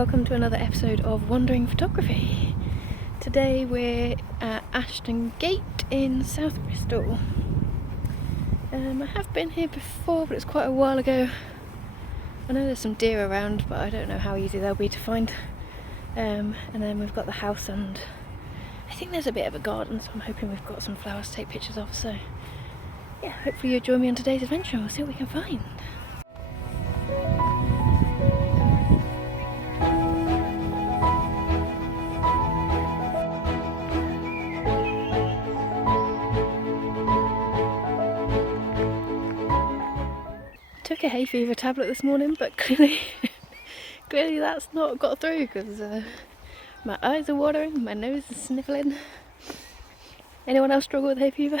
welcome to another episode of Wandering Photography. Today we're at Ashton Gate in South Bristol. I have been here before, but it's quite a while ago. I know there's some deer around, but I don't know how easy they'll be to find. And then we've got the house, and I think there's a bit of a garden, so I'm hoping we've got some flowers to take pictures of. So yeah, hopefully you'll join me on today's adventure and we'll see what we can find. Took a hay fever tablet this morning, but clearly that's not got through because my eyes are watering, my nose is sniffling. Anyone else struggle with hay fever?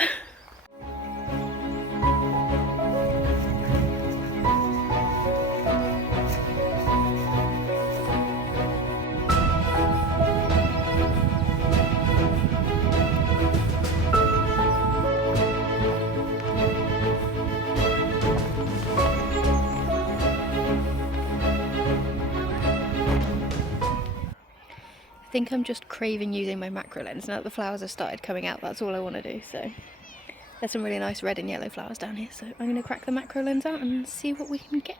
I think I'm just craving using my macro lens. Now that the flowers have started coming out, that's all I want to do. So there's some really nice red and yellow flowers down here, so I'm going to crack the macro lens out and see what we can get.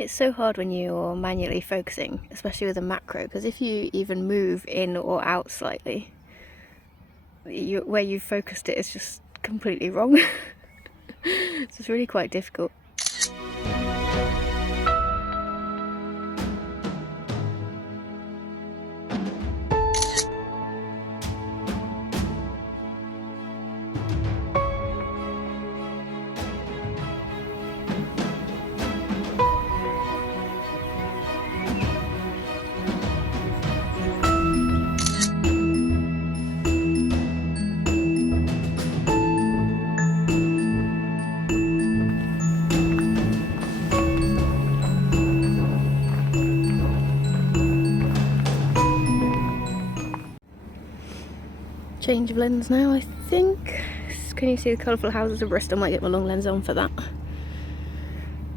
It's so hard when you're manually focusing, especially with a macro, because if you even move in or out slightly, where you've focused it is just completely wrong. So it's really quite difficult. Change of lens now, I think. Can you see the colourful houses of Bristol? I might get my long lens on for that.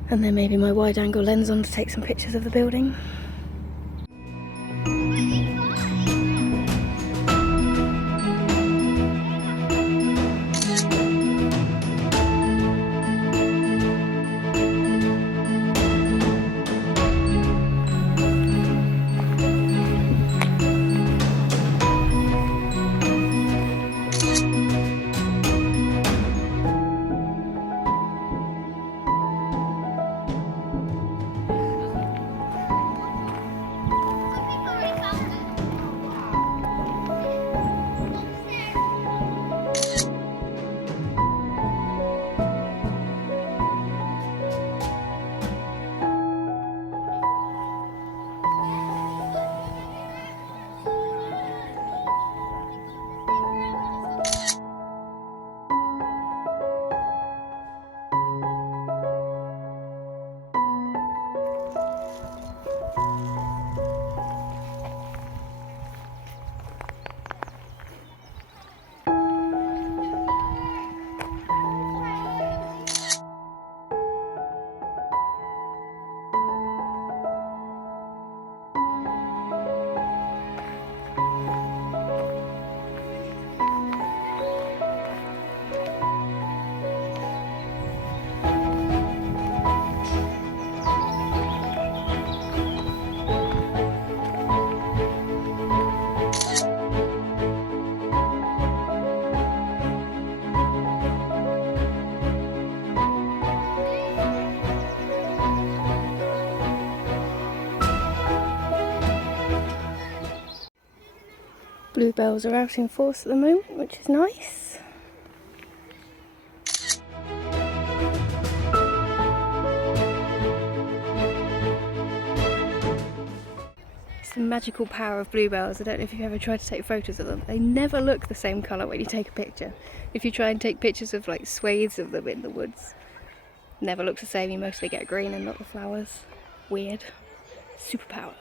And then maybe my wide angle lens on to take some pictures of the building. Bluebells are out in force at the moment, which is nice. Some magical power of bluebells. I don't know if you've ever tried to take photos of them. They never look the same colour when you take a picture. If you try and take pictures of like swathes of them in the woods, never looks the same. You mostly get green and not the flowers. Weird. Superpower.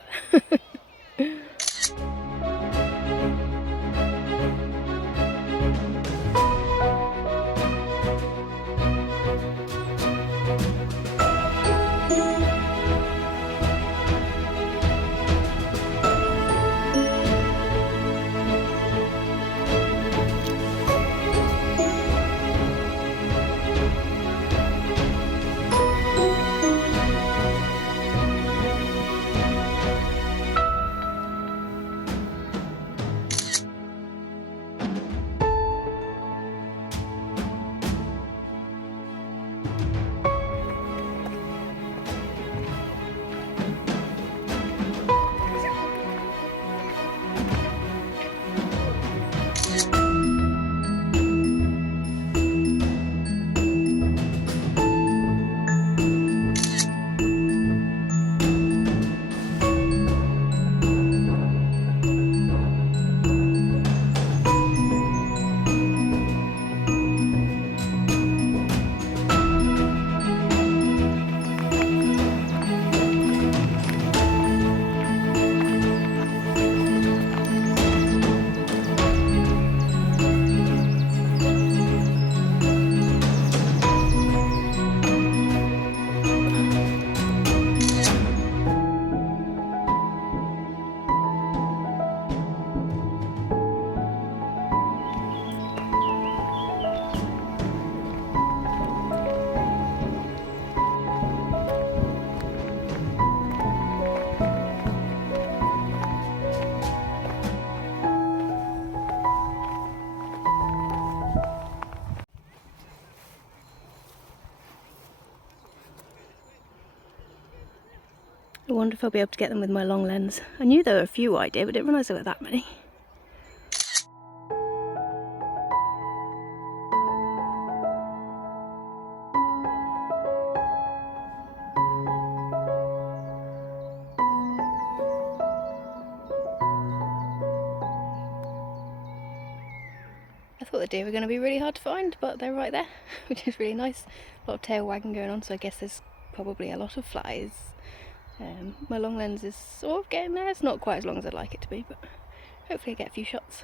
I wonder if I'll be able to get them with my long lens. I knew there were a few I did, but didn't realise there were that many. I thought the deer were going to be really hard to find, but they're right there, which is really nice. A lot of tail wagging going on, so I guess there's probably a lot of flies. My long lens is sort of getting there. It's not quite as long as I'd like it to be, but hopefully I get a few shots.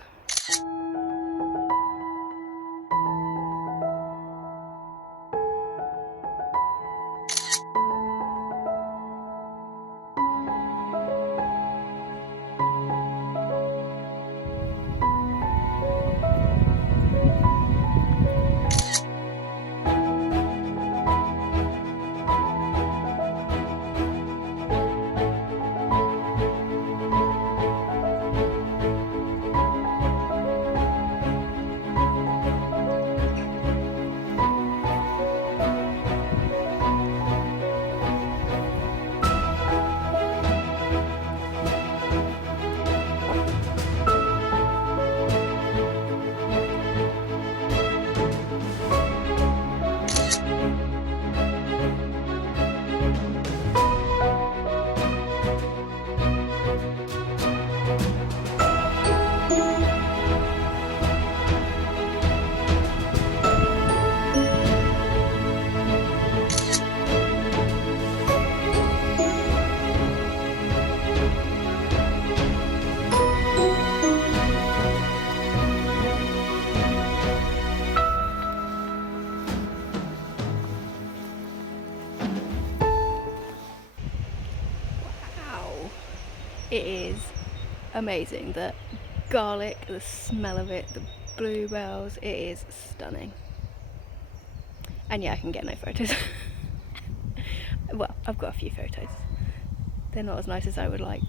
It is amazing. The garlic, the smell of it, the bluebells, it is stunning. And yeah, I can get no photos. Well, I've got a few photos. They're not as nice as I would like.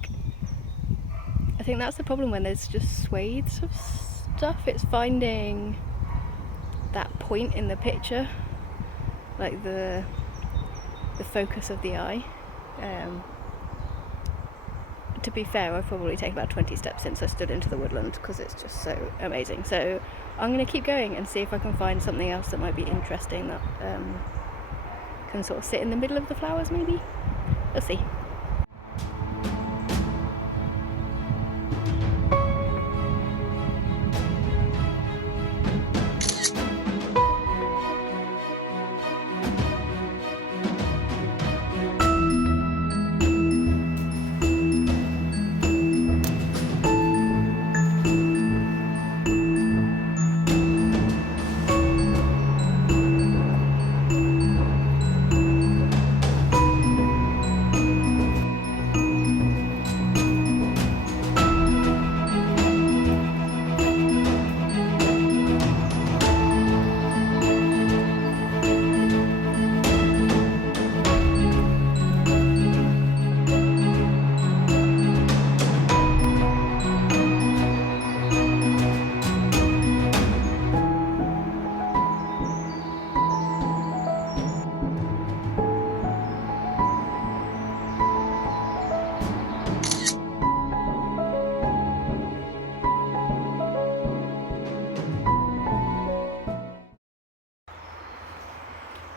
I think that's the problem when there's just swathes of stuff. It's finding that point in the picture, like the focus of the eye. To be fair, I've probably taken about 20 steps since I stood into the woodland because it's just so amazing. So I'm going to keep going and see if I can find something else that might be interesting that can sort of sit in the middle of the flowers maybe. We'll see.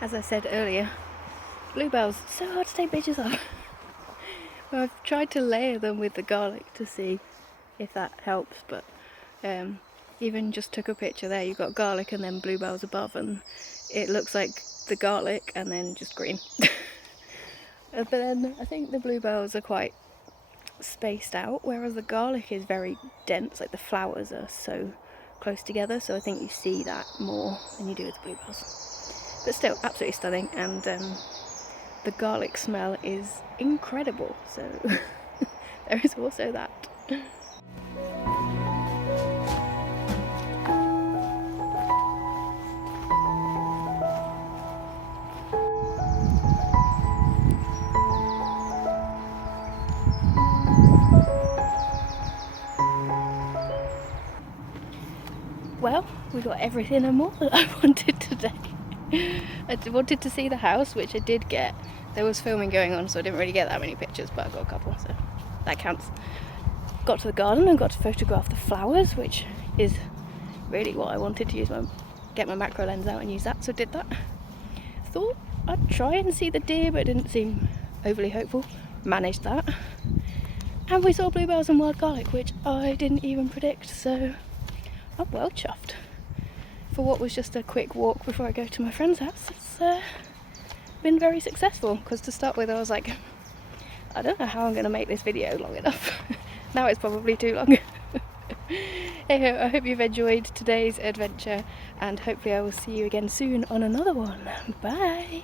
as I said earlier, bluebells, so hard to take pictures of. Well, I've tried to layer them with the garlic to see if that helps, but even just took a picture there, you've got garlic and then bluebells above, and it looks like the garlic and then just green. But then I think the bluebells are quite spaced out, whereas the garlic is very dense, like the flowers are so close together, so I think you see that more than you do with the bluebells. But still, absolutely stunning, and the garlic smell is incredible, so there is also that. Well, we got everything and more that I wanted today. I wanted to see the house, which I did get. There was filming going on, so I didn't really get that many pictures, but I got a couple, so that counts. Got to the garden and got to photograph the flowers, which is really what I wanted to use. Get my macro lens out and use that, so did that. Thought I'd try and see the deer, but it didn't seem overly hopeful. Managed that. And we saw bluebells and wild garlic, which I didn't even predict, so I'm well chuffed. For what was just a quick walk before I go to my friend's house, it's been very successful, because to start with I was like, I don't know how I'm going to make this video long enough. Now it's probably too long. Anyway, I hope you've enjoyed today's adventure, and hopefully I will see you again soon on another one. Bye!